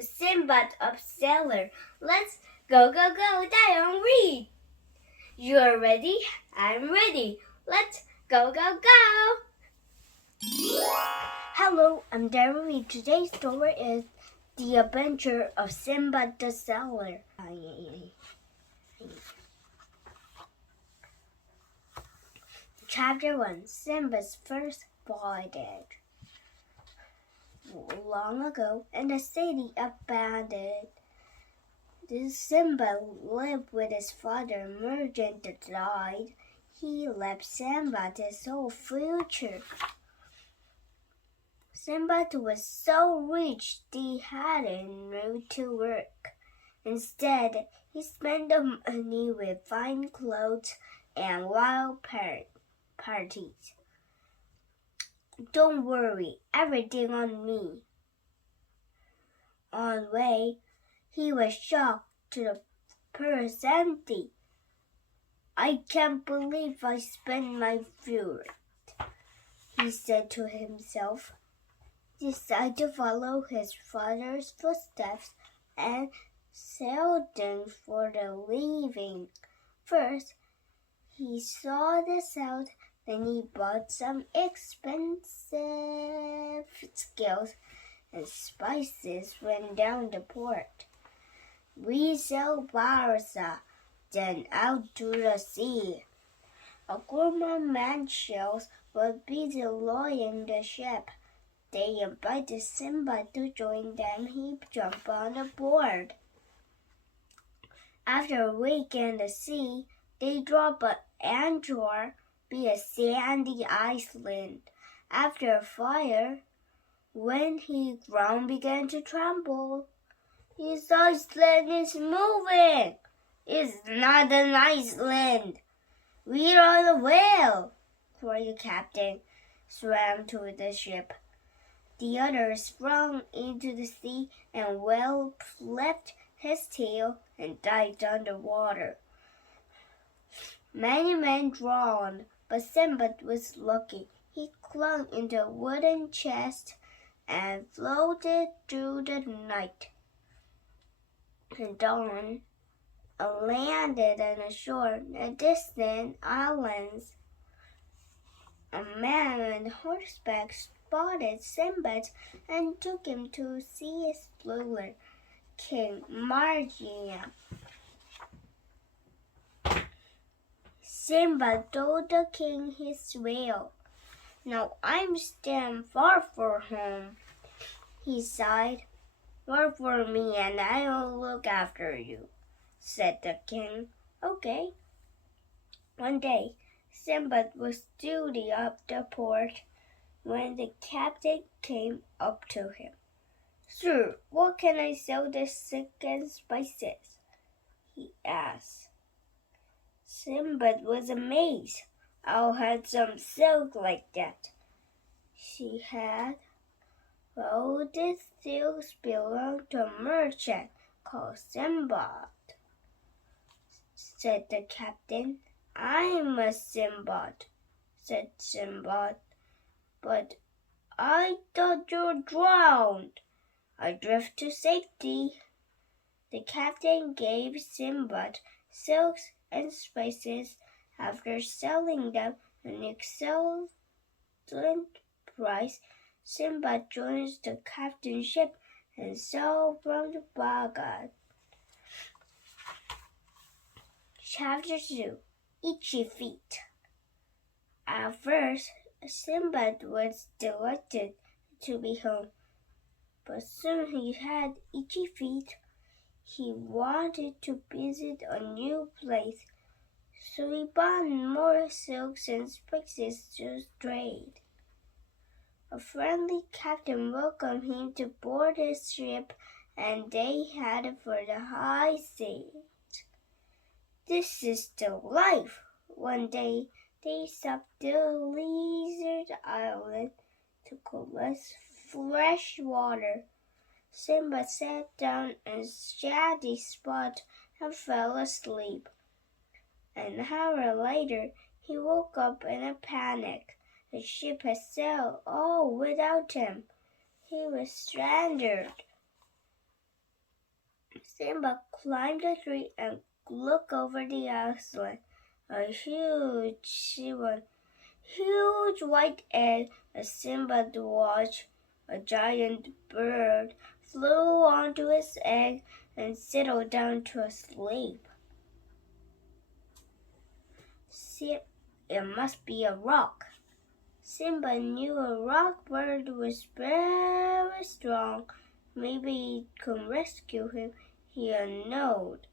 Sinbad Upseller. Let's go, Dayoung Read! You're ready? I'm ready. Let's go, go! Hello, I'm Dayoung Read. Today's story is The Adventures of Sinbad the Sailor. Chapter 1. Simba's First Voyage. Long ago, in the city abandoned, Simba lived with his father, a merchant that died. He left Sinbad his whole future. Sinbad was so rich that he hadn't room to work. Instead, he spent the money with fine clothes and wild parties. Don't worry, everything on me. On the way, he was shocked to the purse empty. I can't believe I spent my future, he said to himself. He decided to follow his father's footsteps and sailed in for the leaving. First, he saw the south. Then he bought some expensive scales and spices, went down the port. We sailed Barca, then out to the sea. A group of man shells were busy lowering the ship. They invited Simba to join them. He jumped on board. After a week in the sea, they dropped an anchor be a sandy island. After a fire, when the ground began to tremble, this island is moving. It's not an island. We are the whale, cried the captain, swam to the ship. The others sprung into the sea, and whale flipped his tail and dived underwater. Many men drowned. But Simba was lucky. He clung into a wooden chest and floated through the night. At dawn, landed on the shore near distant islands. A man on horseback spotted Simba and took him to see his ruler, King Margian. Simba told the king his will. Now I'm staying far from home, he sighed. Work for me and I'll look after you, said the king. Okay. One day, Simba was duty up the port when the captain came up to him. Sir, what can I sell the silk and spices? He asked. Simba was amazed. I'll have some silk like that. She had. Well, this silk belonged to a merchant called Sinbad, said the captain. I'm a Sinbad, said Sinbad. But I thought you drowned. I drift to safety. The captain gave Sinbad silks and spices. After selling them an excellent price, Simba joins the captain's ship and sailed from the Baghdad. Chapter 2. Itchy Feet. At first, Simba was delighted to be home, but soon he had itchy feet. He wanted to visit a new place, so he bought more silks and spices to trade. A friendly captain welcomed him to board his ship, and they headed for the high seas. This is the life. One day, they stopped the lizard island to collect fresh water. Simba sat down in a shady spot and fell asleep. An hour later, he woke up in a panic. The ship had sailed all without him. He was stranded. Simba climbed the tree and looked over the island. A huge white egg, as Simba watched, a giant bird flew onto his egg and settled down to sleep. It must be a rock. Simba knew a rock bird was very strong. Maybe it could rescue him. He unknowed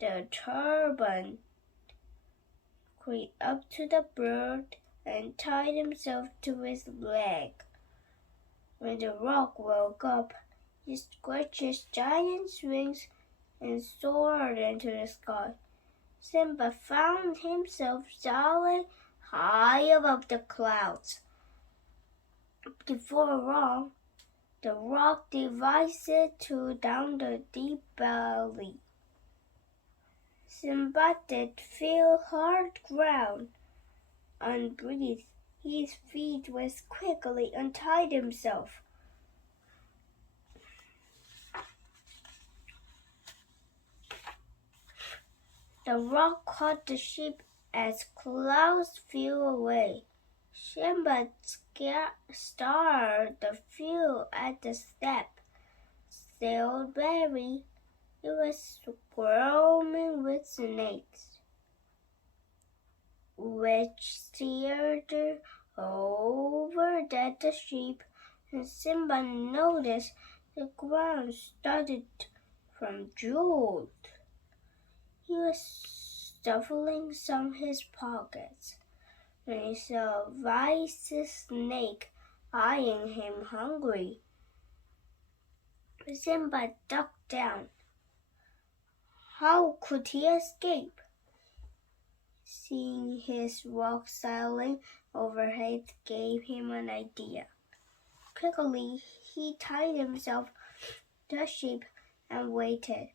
the turban, crept up to the bird and tied himself to his leg. When the rock woke up, he stretched his giant wings and soared into the sky. Simba found himself sailing high above the clouds. Before long, the rock divided down the deep valley. Simba did feel hard ground. Unbreathed, his feet was quickly untied himself. The rock caught the ship as clouds flew away. Simba started the fuel at the step. Sailed berry, it was swarming with snakes, which steered over at the ship, and Simba noticed the ground started from jewels. He was stuffing some of his pockets when he saw a vicious snake eyeing him hungry. Simba ducked down. How could he escape? Seeing his rock sailing overhead gave him an idea. Quickly, he tied himself to the ship and waited.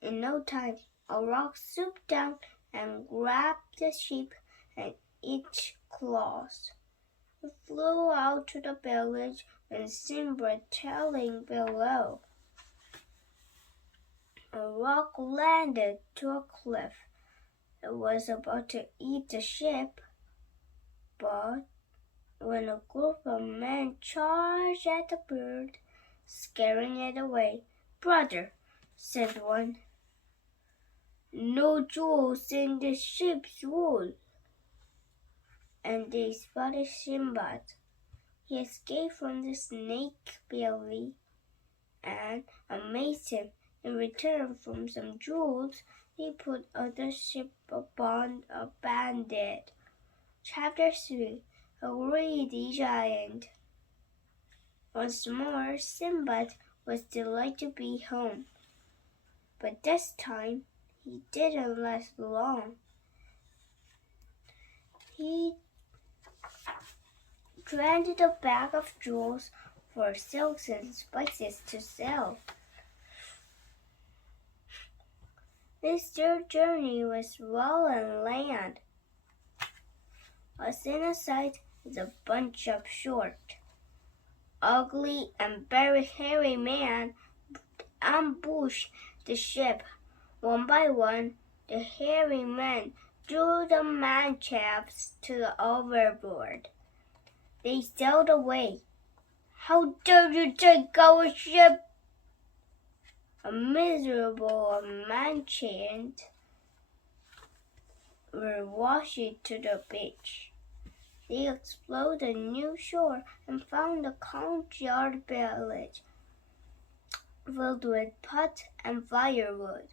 In no time, a rock swooped down and grabbed the ship and its claws. It flew out to the village and Simba trailing below. A rock landed to a cliff. It was about to eat the ship, but when a group of men charged at the bird, scaring it away, "Brother," said one, "no jewels in the ship's wool." And they spotted Sinbad. He escaped from the snake belly and amazed him. In return for some jewels, he put other ship upon a bandit. Chapter 3. A Greedy Giant. Once more, Sinbad was delighted to be home. But this time, he didn't last long. He dreaded a bag of jewels for silks and spices to sell. This third journey was well on land. As in sight is a bunch of short, ugly, and very hairy men ambushed the ship. One by one, the hairy men drew the man-chaps to the overboard. They sailed away. "How dare you take our ship?" A miserable man-chant were washed to the beach. They explored a new shore and found a courtyard village filled with pots and firewood.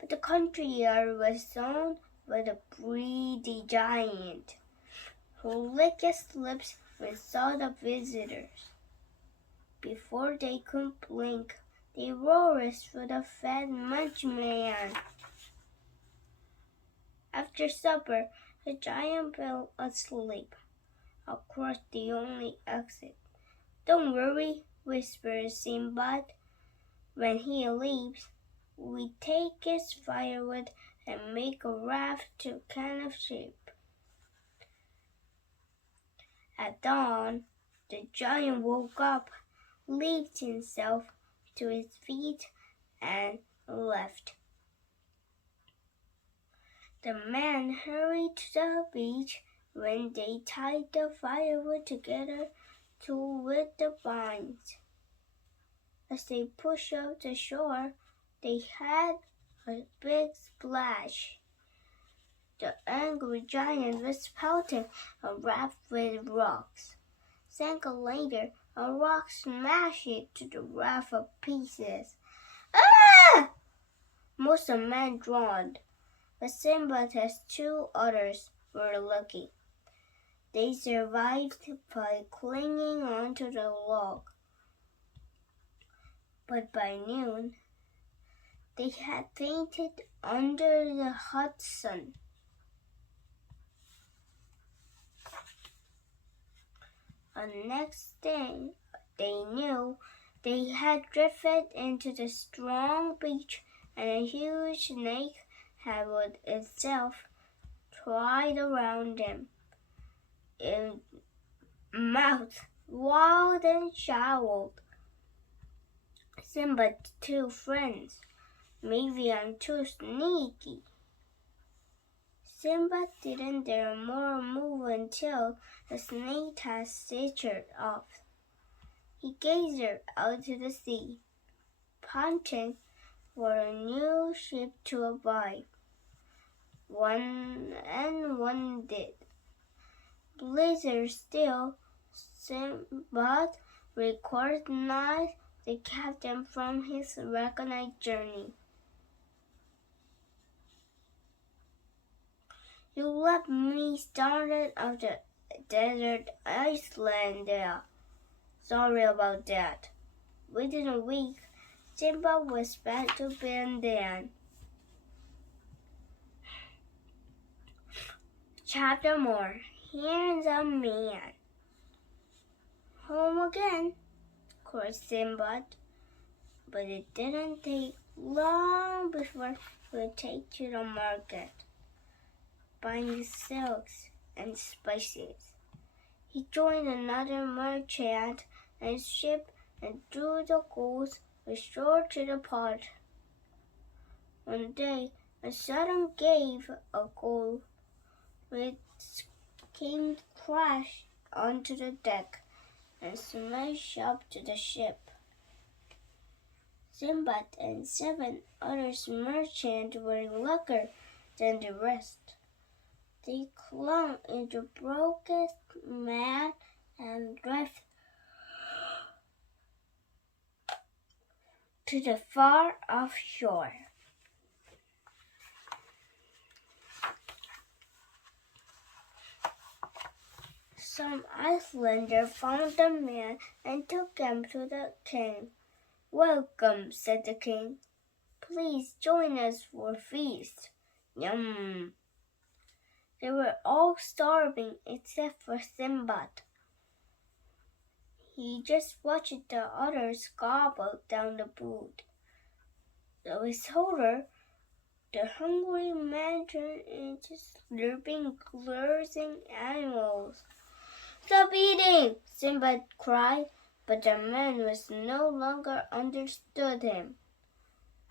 But the courtyard was owned by the greedy giant, who licked his lips when he saw the visitors. Before they could blink, they roared for the fat munchman. After supper, the giant fell asleep across the only exit. "Don't worry," whispered Sinbad. "When he leaves, we take his firewood and make a raft to can of sheep." At dawn, the giant woke up, leaped himself to his feet, and left. The man hurried to the beach when they tied the firewood together with the vines. As they pushed up the shore, they had a big splash. The angry giant was pelting a raft with rocks. Seconds later, a rock smashed to the raft to pieces. Ah! Most of the men drowned, but Simba and two others were lucky. They survived by clinging onto the log. But by noon, they had fainted under the hot sun. The next thing they knew, they had drifted into the strong beach, and a huge snake had would itself twined around them. Its mouth wild and showed. Simba's two friends, maybe I'm too sneaky. Simba didn't dare more move until the snake had stitched off. He gazed out to the sea, panting for a new ship to abide. One did. Blizzard still, Simba recognized the captain from his recognized journey. You left me stranded on the desert island there. Sorry about that. Within a week, Simba was back to Bandan. Chapter more. Here's a man. Home again, cried Simba. But it didn't take long before he would take to the market, buying silks and spices. He joined another merchant and ship, and through the goods was sure to depart. One day, a sudden gale of gold which came crash onto the deck and smashed up to the ship. Sinbad and 7 other merchants were luckier than the rest. They clung into broken man and drifted to the far off shore. Some Islander found the man and took him to the king. Welcome, said the king. Please join us for a feast. Yum! They were all starving except for Sinbad. He just watched the others gobble down the food. So his holder, the hungry man, turned into slurping, glaring animals. Stop eating! Sinbad cried, but the man was no longer understood him.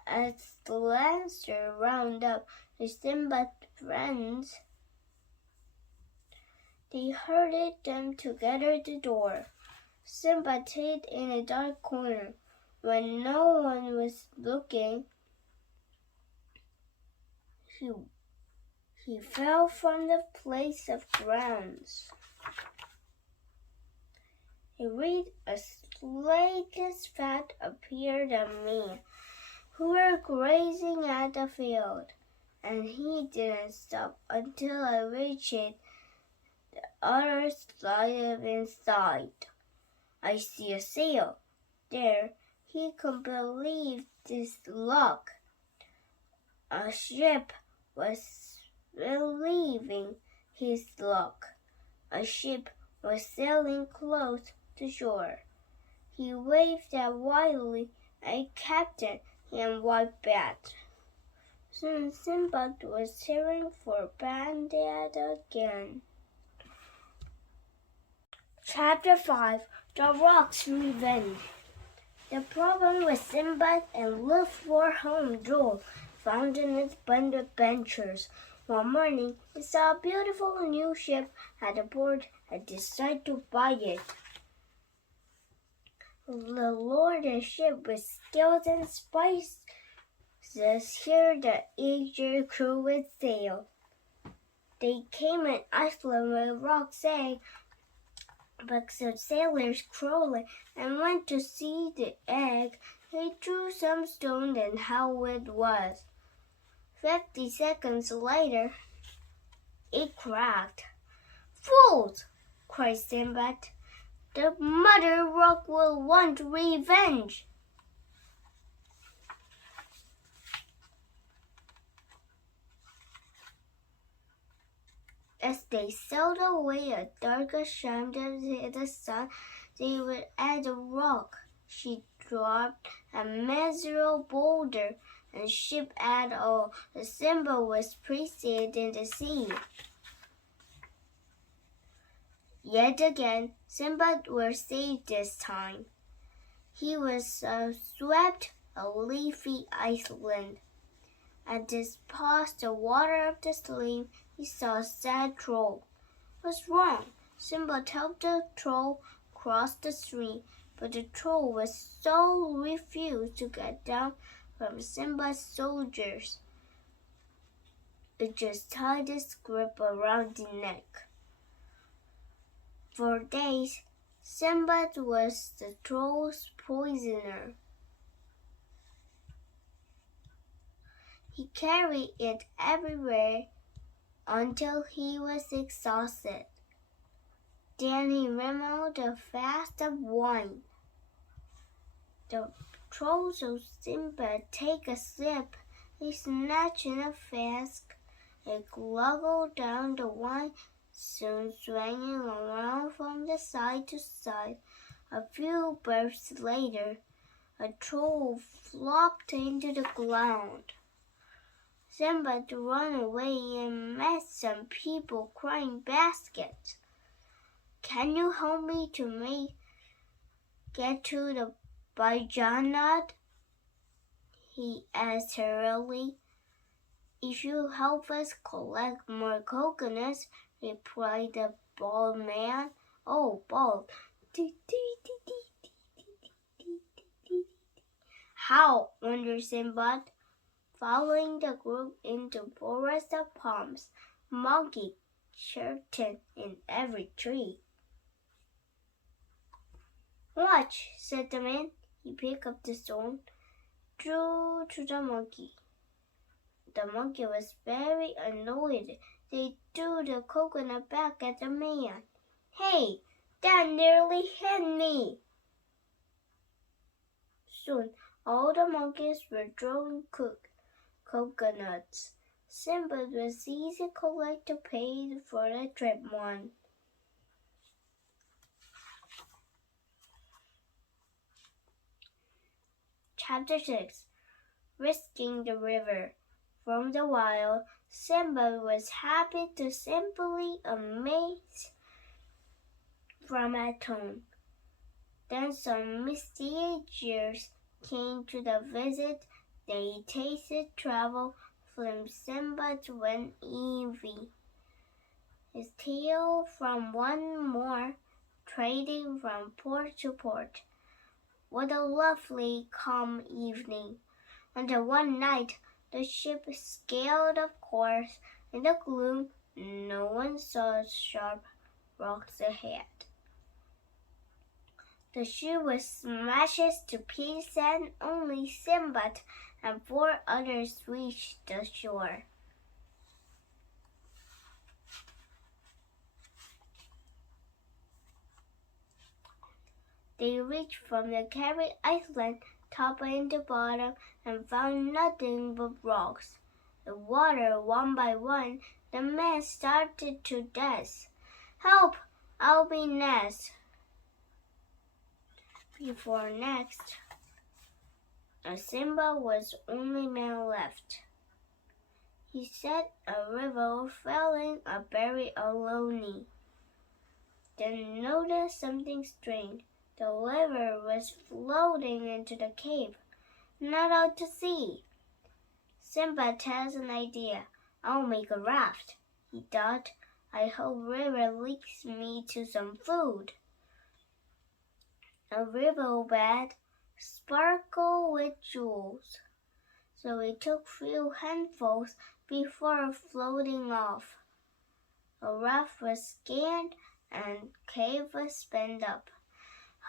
As the lancer rounded up his Sinbad friends, they herded them together at the door. Sinbad hid in a dark corner. When no one was looking, he fell from the place of grounds. He read a slightest fat appeared a man who were grazing at the field, and he didn't stop until I reached it. The others slid inside. I see a sail. There, he could believe his luck. A ship was relieving his luck. A ship was sailing close to shore. He waved at wildly a captain and wiped back. Soon Simba was hearing for Bandad again. Chapter 5. The Rock's Revenge. The problem with Simba and looked for home Joel found in his adventures. One morning, he saw a beautiful new ship at the port and decided to buy it. The Lord and ship with skills and spices. Here the eager crew would sail. They came an island with rocks egg, but the sailors crawled and went to see the egg. He threw some stones and how it was. 50 seconds later, it cracked. Fools! Cried Sinbad. The mother rock will want revenge. As they sailed away, a darker shine hit the sun. They were at the rock. She dropped a miserable boulder, and ship at all. The Simba was preceded in the sea. Yet again, Simba was saved this time. He was swept a leafy island. As they passed the water of the stream, he saw a sad troll. What's wrong? Simba helped the troll cross the stream, but the troll was so refused to get down from Simba's soldiers. It just tied its grip around the neck. For days, Simba was the troll's poisoner. He carried it everywhere until he was exhausted. Then he remembered a flask of wine. The troll saw Simba take a sip. He snatched in a flask. It gluggled down the wine, soon swinging around from the side to side. A few bursts later, a troll flopped into the ground. Simba ran away and met some people crying baskets. Can you help me to get to the Baijanad? He asked hurriedly. If you help us collect more coconuts, replied the bald man. Oh, bald. How? wondered Sinbad. Following the group into forest of palms, monkey chirped in every tree. Watch, said the man. He picked up the stone, threw to the monkey. The monkey was very annoyed. They threw the coconut back at the man. Hey, that nearly hit me. Soon, all the monkeys were throwing coconuts. Simba was easy to collect to pay for the trip one. Chapter 6. Risking the River. From the wild, Simba was happy to simply amaze from at home. Then some mischievous came to the visit. They tasted travel from Simba to an envy. His tail from one more, trading from port to port. What a lovely, calm evening. Until one night, the ship scaled a course. In the gloom, no one saw sharp rocks ahead. The ship was smashed to pieces, and only Sinbad and 4 others reached the shore. They reached from the Carry Island, top and to bottom, and found nothing but rocks. The water, one by one, the men started to death. Help! I'll be next. Before next, Simba was only man left. He sat a river filling a very alone. Then noticed something strange. The river was floating into the cave, not out to sea. Simba has an idea. I'll make a raft, he thought. I hope river leads me to some food. A riverbed sparkled with jewels, so he took few handfuls before floating off. A raft was scanned and cave was spanned up.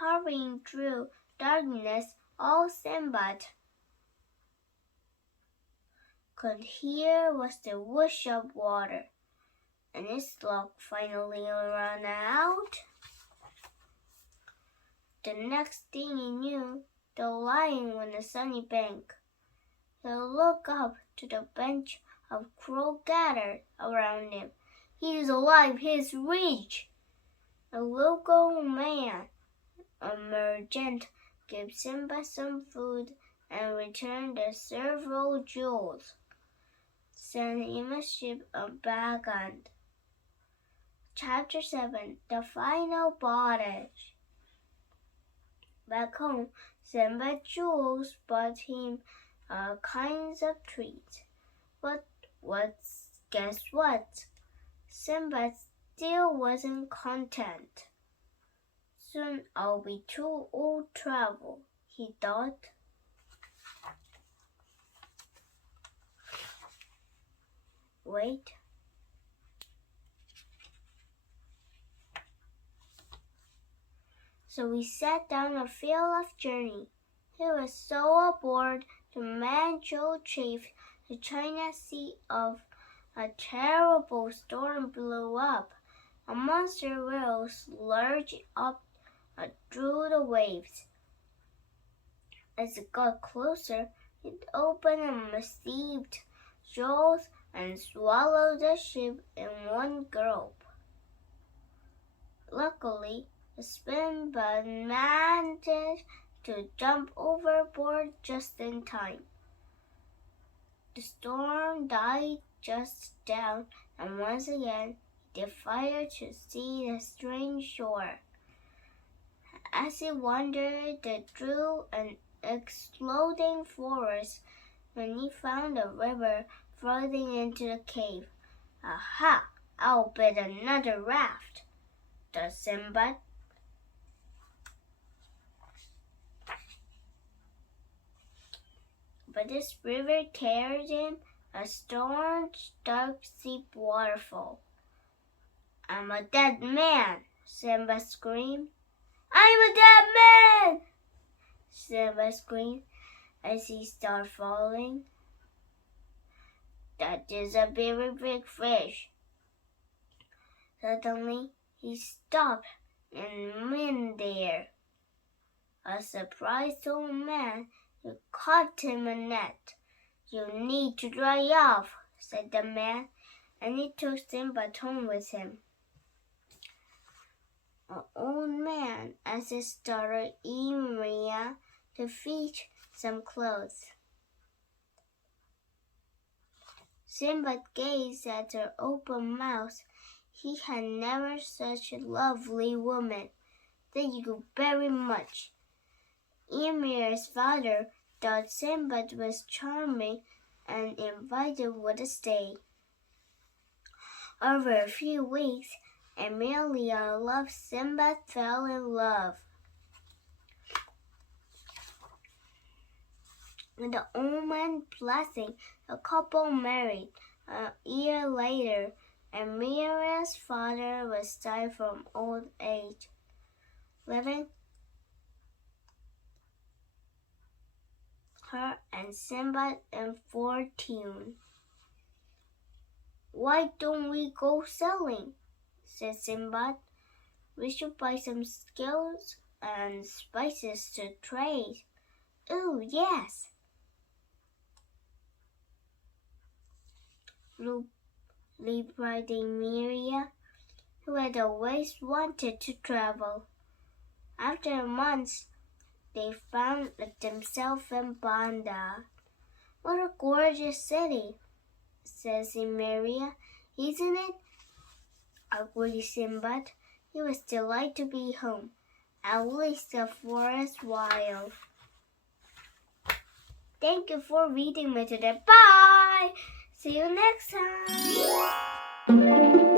Hurrying through darkness, all Sinbad could hear was the whoosh of water, and his luck finally ran out. The next thing he knew, the lion on the sunny bank. He looked up to the bunch of crows gathered around him. He is alive, he is rich. A local man, a merchant, gave Simba some food and returned the several jewels. Sent him a ship of Bagand. Chapter 7. The Final Bondage. Back home, Simba Jules brought him all kinds of treats. But guess what? Simba still wasn't content. Soon I'll be too old to travel, he thought. Wait. So we sat down a field of journey. He was so aboard the Manchu chief, the China Sea of a terrible storm blew up. A monster whale surged up through the waves. As it got closer, it opened and received jaws and swallowed the ship in one gulp. Luckily, Simba managed to jump overboard just in time. The storm died just down, and once again he defied to see the strange shore. As he wandered through an exploding forest, when he found a river floating into the cave. Aha! I'll build another raft, thought Simba. But this river carried him a staunch, dark, steep waterfall. I'm a dead man, Simba screamed. I'm a dead man, Simba screamed as he started falling. That is a very big fish. Suddenly, he stopped in midair. A surprised old man who caught him a net. You need to dry off, said the man, and he took Simba home with him. An old man asked his daughter Maria to fetch some clothes. Simba gazed at her open mouth. He had never such a lovely woman. Thank you very much. Emir's father thought Simba was charming and invited her to stay. Over a few weeks, Emilia loved Simba fell in love. With the old man's blessing, the couple married. A year later, Emilia's father was died from old age, leaving her and Simba in fortune. Why don't we go selling? Said Simba. We should buy some skills and spices to trade. Oh, yes. replied Emilia, who had always wanted to travel. After months, they found themselves in Banda. What a gorgeous city, says Emilia, isn't it? Agreed Sinbad. He was delighted to be home. at least the forest wild. Thank you for reading me today. Bye! See you next time!